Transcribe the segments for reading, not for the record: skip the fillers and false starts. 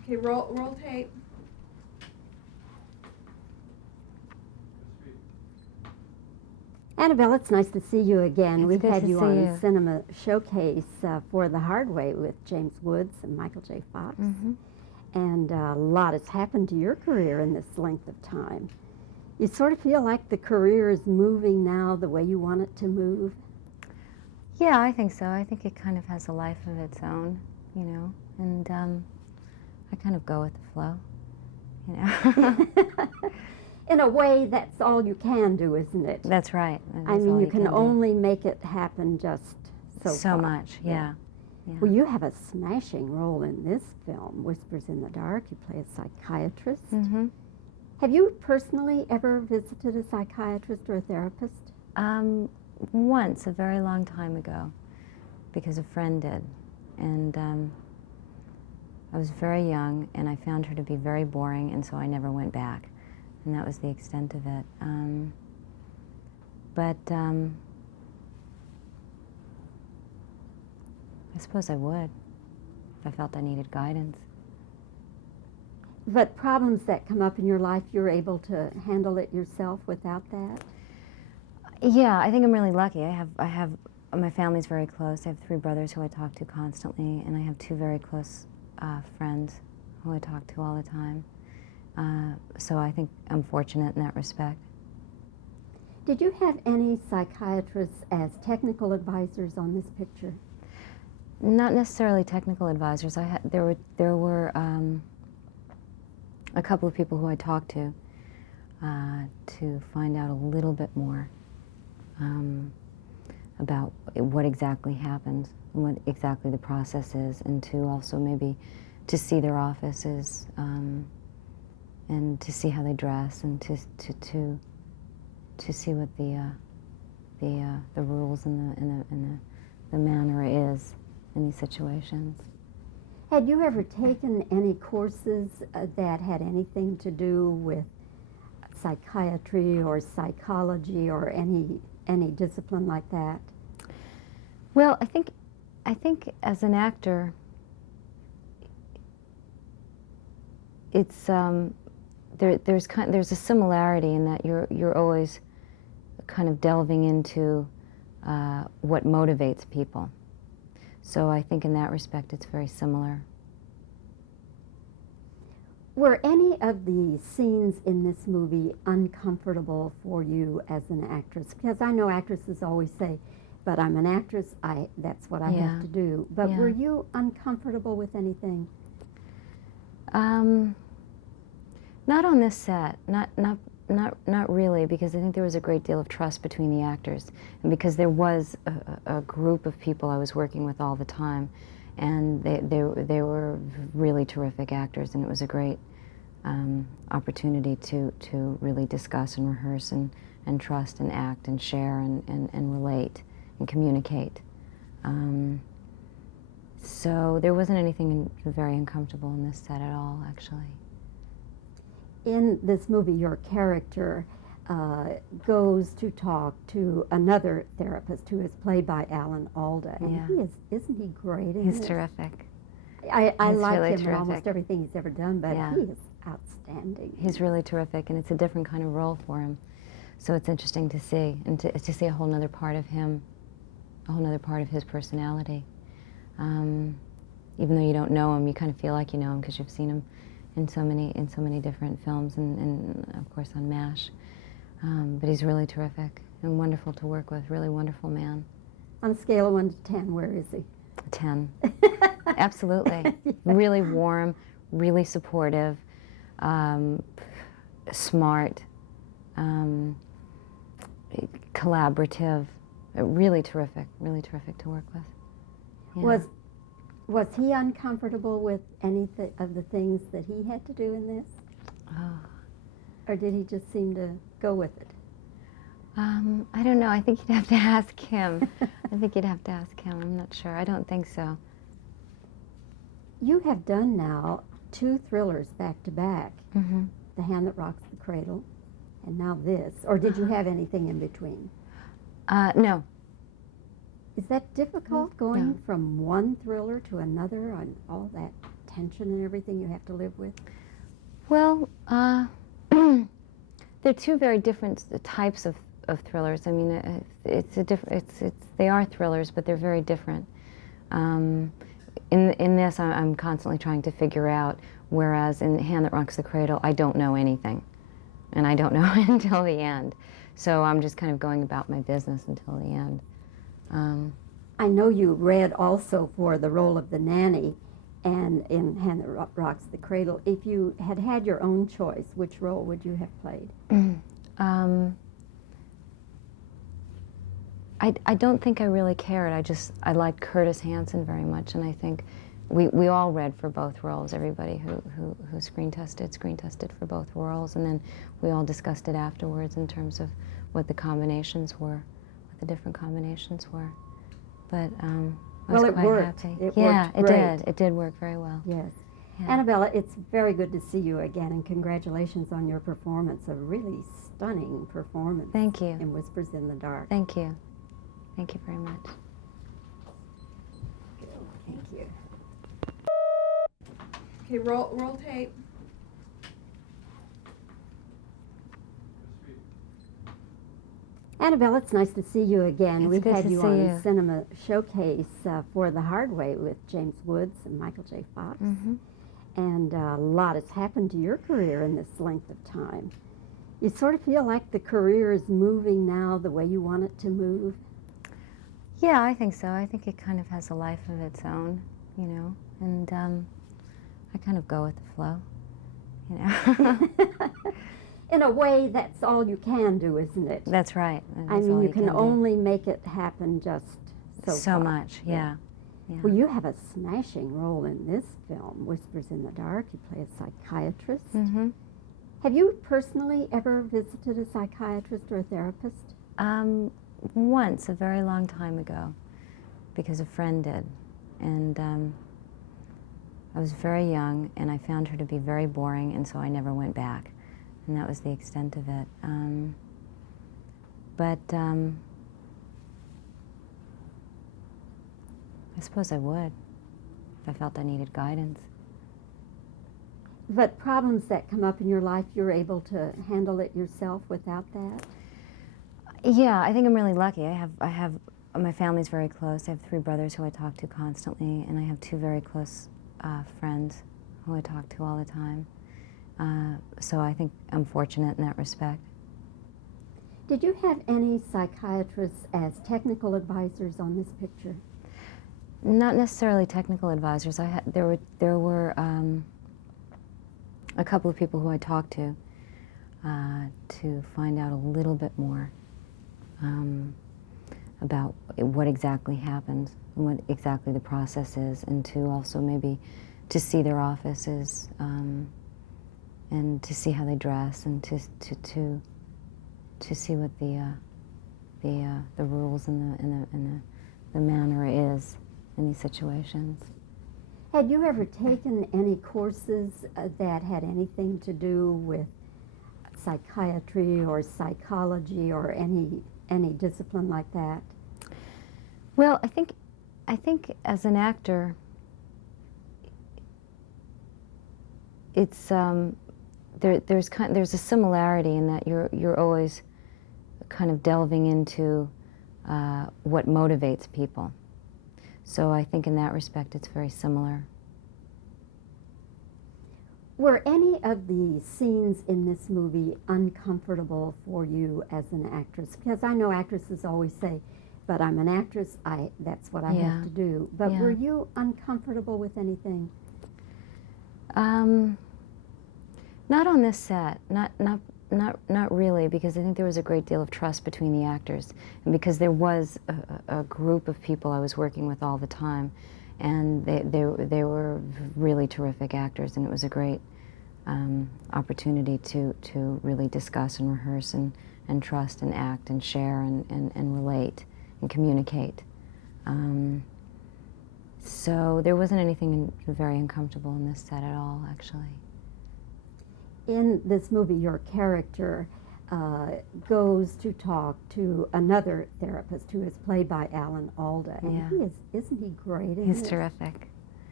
Okay, roll tape. Annabella, it's nice to see you again. It's We've good had to you see on you. Cinema Showcase for The Hard Way with James Woods and Michael J. Fox. Mm-hmm. And a lot has happened to your career in this length of time. You sort of feel like the career is moving now the way you want it to move? Yeah, I think so. I think it kind of has a life of its own, you know, and I kind of go with the flow, you know. In a way, that's all you can do, isn't it? That's right. I mean, you can only make it happen just so far. much, yeah. Yeah. Well, you have a smashing role in this film, Whispers in the Dark. You play a psychiatrist. Mm-hmm. Have you personally ever visited a psychiatrist or a therapist? Once, a very long time ago, because a friend did. And I was very young, and I found her to be very boring, and so I never went back. And that was the extent of it. But I suppose I would, if I felt I needed guidance. But problems that come up in your life, you're able to handle it yourself without that? Yeah, I think I'm really lucky. My family's very close. I have 3 brothers who I talk to constantly, and I have 2 very close friends who I talk to all the time. So I think I'm fortunate in that respect. Did you have any psychiatrists as technical advisors on this picture? Not necessarily technical advisors. There were a couple of people who I talked to find out a little bit more about what exactly happens and what exactly the process is, and to also maybe to see their offices and to see how they dress, and to see what the rules and the manner is in these situations. Had you ever taken any courses that had anything to do with psychiatry or psychology or any discipline like that? Well, I think as an actor, it's there's a similarity in that you're always kind of delving into what motivates people. So I think in that respect it's very similar. Were any of the scenes in this movie uncomfortable for you as an actress? Because I know actresses always say, but I'm an actress, that's what I have to do. But were you uncomfortable with anything? Not on this set, not really, because I think there was a great deal of trust between the actors, and because there was a group of people I was working with all the time, and they were really terrific actors, and it was a great opportunity to really discuss and rehearse and trust and act and share and relate and communicate. So there wasn't anything very uncomfortable in this set at all, actually. In this movie, your character goes to talk to another therapist who is played by Alan Alda, and isn't he great in He's this? terrific. I like really him in terrific. almost everything he's ever done, but he is outstanding. He's really terrific, and it's a different kind of role for him. So it's interesting to see, and to see a whole other part of him, a whole other part of his personality. Even though you don't know him, you kind of feel like you know him because you've seen him in so many different films, and of course on MASH. But he's really terrific and wonderful to work with. Really wonderful man. On a scale of 1 to 10, where is he? 10. Absolutely. Really warm, really supportive, smart, collaborative, really terrific to work with. Yeah. Was he uncomfortable with any of the things that he had to do in this? Oh. Or did he just seem to go with it? I don't know. I think you'd have to ask him. I think you'd have to ask him. I'm not sure. I don't think so. You have done now 2 thrillers back to back. Mm-hmm. The Hand That Rocks the Cradle, and now this. Or did you have anything in between? No. Is that difficult, going from one thriller to another on all that tension and everything you have to live with? Well, they're two very different types of thrillers. I mean, they are thrillers, but they're very different. In this, I'm constantly trying to figure out, whereas in Hand That Rocks the Cradle, I don't know anything, and I don't know until the end. So I'm just kind of going about my business until the end. I know you read also for the role of the nanny, and in Hand That Rocks the Cradle. If you had had your own choice, which role would you have played? I don't think I really cared. I liked Curtis Hanson very much, and I think we all read for both roles. Everybody who screen tested for both roles, and then we all discussed it afterwards in terms of what the combinations were, what the different combinations were. But I was quite worked. happy. It yeah, worked it great. did. It did work very well. Yes. Yeah. Annabella, it's very good to see you again, and congratulations on your performance. A really stunning performance. Thank you. In Whispers in the Dark. Thank you. Thank you very much. Thank you. Okay, roll tape. Annabelle, it's nice to see you again. It's We've good had to you see on you. Cinema Showcase for The Hard Way with James Woods and Michael J. Fox. Mm-hmm. And a lot has happened to your career in this length of time. You sort of feel like the career is moving now the way you want it to move? Yeah, I think so. I think it kind of has a life of its own, you know, and I kind of go with the flow, you know. In a way, that's all you can do, isn't it? That's right. I mean, you can only make it happen just so far. much, yeah. Well, you have a smashing role in this film, Whispers in the Dark. You play a psychiatrist. Mm-hmm. Have you personally ever visited a psychiatrist or a therapist? Once, a very long time ago, because a friend did. And I was very young, and I found her to be very boring, and so I never went back. And that was the extent of it. But I suppose I would, if I felt I needed guidance. But problems that come up in your life, you're able to handle it yourself without that? Yeah, I think I'm really lucky. I have my family's very close. I have 3 brothers who I talk to constantly, and I have 2 very close friends who I talk to all the time. So I think I'm fortunate in that respect. Did you have any psychiatrists as technical advisors on this picture? Not necessarily technical advisors. There were a couple of people who I talked to find out a little bit more about what exactly happens and what exactly the process is, and to also maybe to see their offices and to see how they dress, and to see what the rules and the manner is in these situations. Had you ever taken any courses that had anything to do with psychiatry or psychology or any discipline like that? Well, I think as an actor, it's there's a similarity in that you're always kind of delving into what motivates people. So I think in that respect it's very similar. Were any of the scenes in this movie uncomfortable for you as an actress? Because I know actresses always say, but I'm an actress, that's what I have to do. But were you uncomfortable with anything? Not on this set, not really, because I think there was a great deal of trust between the actors, and because there was a group of people I was working with all the time, and they were really terrific actors, and it was a great opportunity to really discuss and rehearse and trust and act and share and relate and communicate. So there wasn't anything very uncomfortable in this set at all, actually. In this movie, your character goes to talk to another therapist who is played by Alan Alda. And Yeah. isn't he great in He's this? terrific.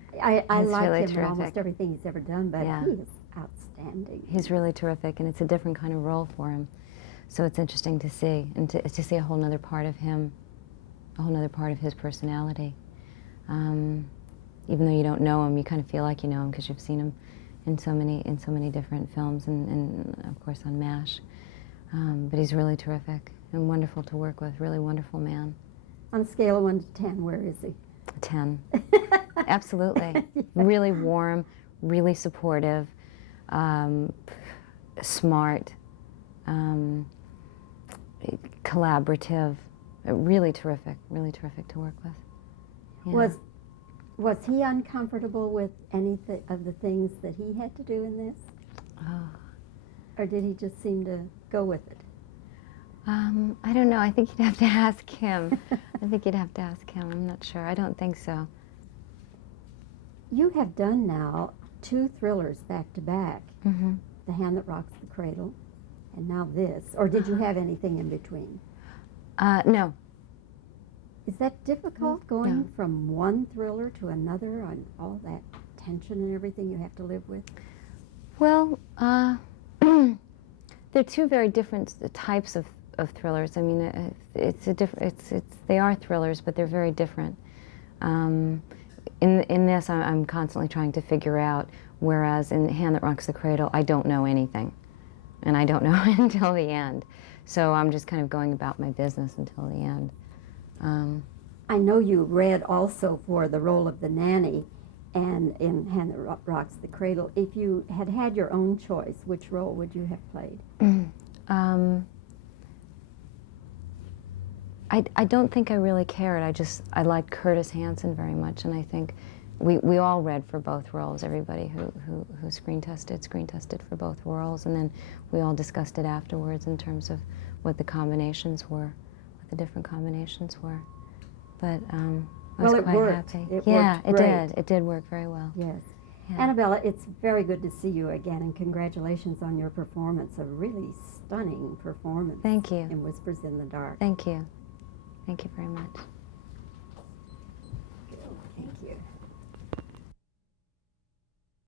I He's like really him in almost terrific. everything he's ever done, but Yeah. he is outstanding. He's really terrific, and it's a different kind of role for him. So it's interesting to see, and to see a whole other part of him, a whole other part of his personality. Even though you don't know him, you kind of feel like you know him because you've seen him in so many different films, and of course on MASH. But he's really terrific and wonderful to work with. Really wonderful man. On a scale of 1 to 10, where is he? A 10. Absolutely. Really warm, really supportive, smart, collaborative, really terrific to work with. Yeah. Was he uncomfortable with any of the things that he had to do in this? Oh. Or did he just seem to go with it? I don't know. I think you'd have to ask him. I'm not sure. I don't think so. You have done now 2 thrillers back to back. Mm-hmm. The Hand That Rocks the Cradle, and now this. Or did you have anything in between? No. Is that difficult going from one thriller to another and all that tension and everything you have to live with? Well, they're 2 very different types of thrillers. I mean, they are thrillers, but they're very different. In this, I'm constantly trying to figure out, whereas in Hand That Rocks the Cradle, I don't know anything, and I don't know until the end. So I'm just kind of going about my business until the end. I know you read also for the role of the nanny, and in Hand That Rocks the Cradle. If you had had your own choice, which role would you have played? I don't think I really cared. I liked Curtis Hanson very much, and I think we all read for both roles. Everybody who screen tested for both roles, and then we all discussed it afterwards in terms of what the combinations were, what the different combinations were. But I was Well, it quite worked. happy. It Yeah, worked it great. did. It did work very well. Yes. Yeah. Annabella, it's very good to see you again, and congratulations on your performance, a really stunning performance. Thank you. In Whispers in the Dark. Thank you. Thank you very much.